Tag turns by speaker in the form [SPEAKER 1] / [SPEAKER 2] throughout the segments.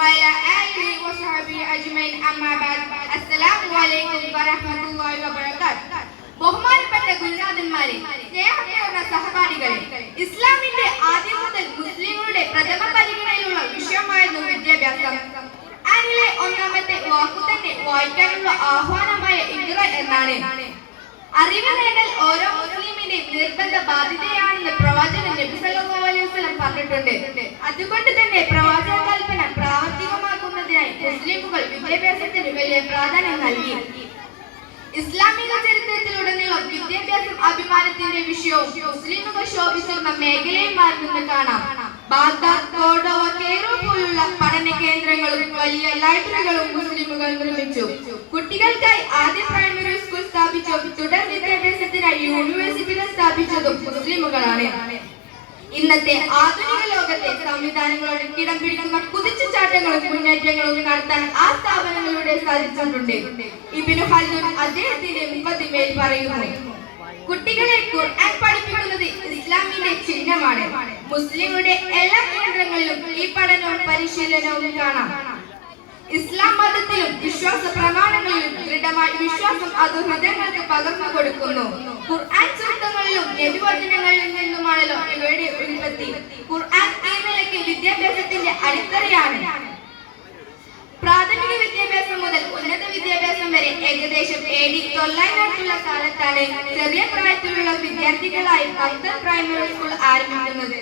[SPEAKER 1] വയ ആലി വസഹബി അജ്മൈൻ അമ്മാബാദ് അസ്സലാമു അലൈക്കും വറഹ്മത്തുള്ളാഹി വബറകാത്ത് ബഹുമാനപ്പെട്ട ഗുരുനാഥന്മാരെ സ്നേഹമേറുന്ന സഹപാഠികളെ ഇസ്ലാമിന്റെ ആദ്യം മുതൽ മുസ്ലിങ്ങളുടെ പ്രഥമ പരിഗണനയിലുള്ള വിഷയമായിരുന്നു വിദ്യാഭ്യാസം. ഖുർആനിലെ ഒന്നാമത്തെ വാക്കു തന്നെ വായിക്കാനുള്ള ആഹ്വാനമായ ഇഖ്റ എന്നാണ്. അറിവ് നേടൽ ഓരോ മുസ്ലിമിന്റെ നിർബന്ധ ബാധ്യതയാണെന്ന് പ്രവാചകൻ നബി സല്ലല്ലാഹു അലൈഹി വസല്ലം പറഞ്ഞിട്ടുണ്ട്. അതുകൊണ്ട് തന്നെ പ്രവാചകൻ വിദ്യാഭ്യാസത്തിന് വലിയ പ്രാധാന്യം നൽകി. ഇസ്ലാമിക ചരിത്രത്തിലുടനീളം വിദ്യാഭ്യാസം അഭിമാനത്തിന്റെ വിഷയവും മുസ്ലിമുകൾ ശോഭിച്ചിരുന്ന മാറ്റുന്ന കാണാം. ബാഗ്ദാദ് പോലുള്ള പഠന കേന്ദ്രങ്ങളും വലിയ ലൈബ്രറികളും മുസ്ലിമുകൾ നിർമ്മിച്ചു. കുട്ടികൾക്കായി ആദ്യ പ്രൈമറി സ്കൂൾ സ്ഥാപിച്ചു തുടർ വിദ്യാഭ്യാസത്തിനായി യൂണിവേഴ്സിറ്റികൾ സ്ഥാപിച്ചതും മുസ്ലിമുകളാണ്. ഇന്നത്തെ ആധുനിക ലോകത്തെ സംവിധാനങ്ങളോട് കിടം പിടിക്കുന്ന കുതിച്ചുചാട്ടങ്ങളും മുന്നേറ്റങ്ങളും നടത്താൻ ആ സ്ഥാപനങ്ങളിലൂടെ സാധിച്ചിട്ടുണ്ട്. ഇബിനു ഹൽദൂൻ അദ്ദേഹത്തിന്റെ മുഖത്തിമേൽ പറയുന്നു കുട്ടികളെ ഖുർആൻ പഠിപ്പിക്കുന്നത് ഇസ്ലാമിന്റെ ചിഹ്നമാണ്. മുസ്ലിങ്ങളുടെ എല്ലാ കേന്ദ്രങ്ങളിലും ഈ പഠനവും പരിശീലനവും കാണാം. ഇസ്ലാം മതത്തിലും വിശ്വാസ പ്രമാണങ്ങളിലും ദൃഢമായ വിശ്വാസം അത് ഹൃദയങ്ങൾക്ക് പകർന്നു കൊടുക്കുന്നു. ഖുർആൻ ചുരുക്കങ്ങളിലും നബിവചനങ്ങളിൽ നിന്നുമാണല്ലോ ഇവയുടെ ഉൽപ്പത്തി ഖുർആൻ ഈ നിലയ്ക്ക് വിദ്യാഭ്യാസത്തിന്റെ അടിത്തറയാണ് പ്രാഥമിക വിദ്യാഭ്യാസം മുതൽ ഉന്നത വിദ്യാഭ്യാസം വരെ ഏകദേശം എ ഡി തൊള്ളായിരത്തുള്ള കാലത്താണ് ചെറിയ പ്രായത്തിലുള്ള വിദ്യാർത്ഥികളായി പത്ത് പ്രൈമറി സ്കൂൾ ആരംഭിക്കുന്നത്.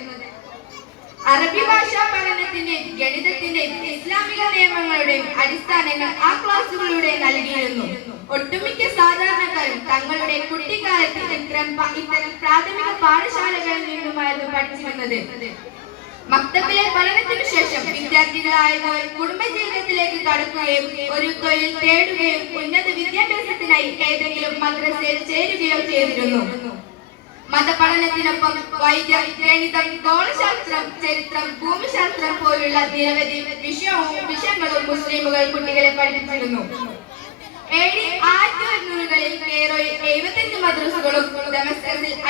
[SPEAKER 1] അറബി ഭാഷാ പഠനത്തിന്റെ ഗണിതത്തിന്റെ ഇസ്ലാമിക നിയമങ്ങളുടെയും അടിസ്ഥാനങ്ങൾ ആ ക്ലാസ്സുകളിലൂടെ നൽകിയിരുന്നു. ഒട്ടുമിക്ക സാധാരണക്കാരും തങ്ങളുടെ കുട്ടിക്കാലത്ത് ഇത്തരം ഇത്തരം പ്രാഥമിക പാഠശാലകളിൽ നിന്നുമായിരുന്നു പഠിച്ചിരുന്നത് മക്തബിലെ പഠനത്തിനു ശേഷം വിദ്യാർത്ഥികളായവർ കുടുംബജീവിതത്തിലേക്ക് കടക്കുകയും ഒരു തൊഴിൽ തേടുകയും ഉന്നത വിദ്യാഭ്യാസത്തിനായി ഏതെങ്കിലും മദ്രസയിൽ ചേരുകയോ ചെയ്തിരുന്നു. മതപഠനത്തിനൊപ്പം വൈദ്യം ഗണിതം ഗോളശാസ്ത്രം ചരിത്രം ഭൂമിശാസ്ത്രം പോലുള്ള നിരവധി വിഷയവും വിഷയങ്ങളും മുസ്ലിമുകൾ കുട്ടികളെ പഠിപ്പിച്ചിരുന്നു.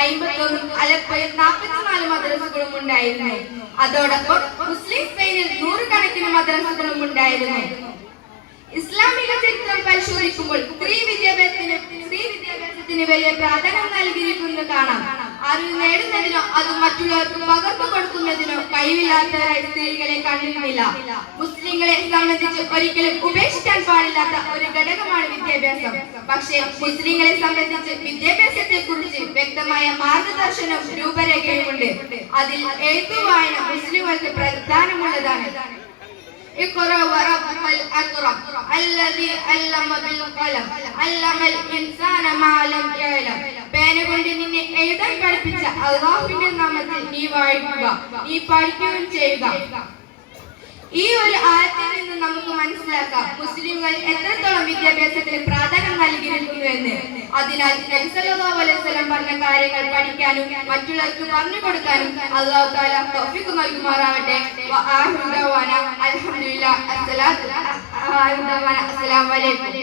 [SPEAKER 1] അമ്പത്തൊന്നും അലപ്പയിൽ നാൽപ്പത്തിനാല് മദ്രസകളും ഉണ്ടായിരുന്നു. അതോടൊപ്പം മുസ്ലിം സ്പെയിനിൽ നൂറുകണക്കിന് മദ്രസകളും ഉണ്ടായിരുന്നു. ഇസ്ലാമിക ചരിത്രം പരിശോധിക്കുമ്പോൾ സ്ത്രീ വിദ്യാഭ്യാസത്തിന് സ്ത്രീ വിദ്യാഭ്യാസത്തിന് വലിയ പ്രാധാന്യം നൽകിയിരിക്കുന്നു കാണാം. അറിവ് നേടുന്നതിനോ അത് മറ്റുള്ളവർക്ക് പകർന്നു കൊടുക്കുന്നതിനോ കഴിവില്ലാത്തവരായി സ്ത്രീകളെ കണ്ടിരുന്നില്ല മുസ്ലിങ്ങളെ സംബന്ധിച്ച് ഒരിക്കലും ഉപേക്ഷിക്കാൻ പാടില്ലാത്ത ഒരു ഘടകമാണ് വിദ്യാഭ്യാസം പക്ഷേ മുസ്ലിങ്ങളെ സംബന്ധിച്ച് വിദ്യാഭ്യാസത്തെ കുറിച്ച് വ്യക്തമായ മാർഗദർശനവും രൂപരേഖയുമുണ്ട് അതിൽ എഴുത്തു വായന മുസ്ലിങ്ങൾക്ക് പ്രധാനമുള്ളതാണ് اقرأ وربك الأكرم الذي علم بالقلم علم الإنسان ما لم يعلم അള്ളാഹുവിന്റെ നാമത്തിൽ നീ വായിക്കുക നീ പഠിക്കുകയും ചെയ്യുക. ഈ ഒരു ആയത്തിൽ നിന്ന് നമുക്ക് മനസ്സിലാക്കാം മുസ്ലിങ്ങൾ എത്രത്തോളം വിദ്യാഭ്യാസത്തിന് പ്രാധാന്യം നൽകിയിരിക്കുന്നു എന്ന്. അതിനാൽ നബി സല്ലല്ലാഹു അലൈഹി പറഞ്ഞ കാര്യങ്ങൾ പഠിക്കാനും മറ്റുള്ളവർക്ക് പറഞ്ഞു കൊടുക്കാനും അള്ളാഹു താല തൗഫീഖ് നൽകുമാറാവട്ടെ അസ്സലാം ആഖിറു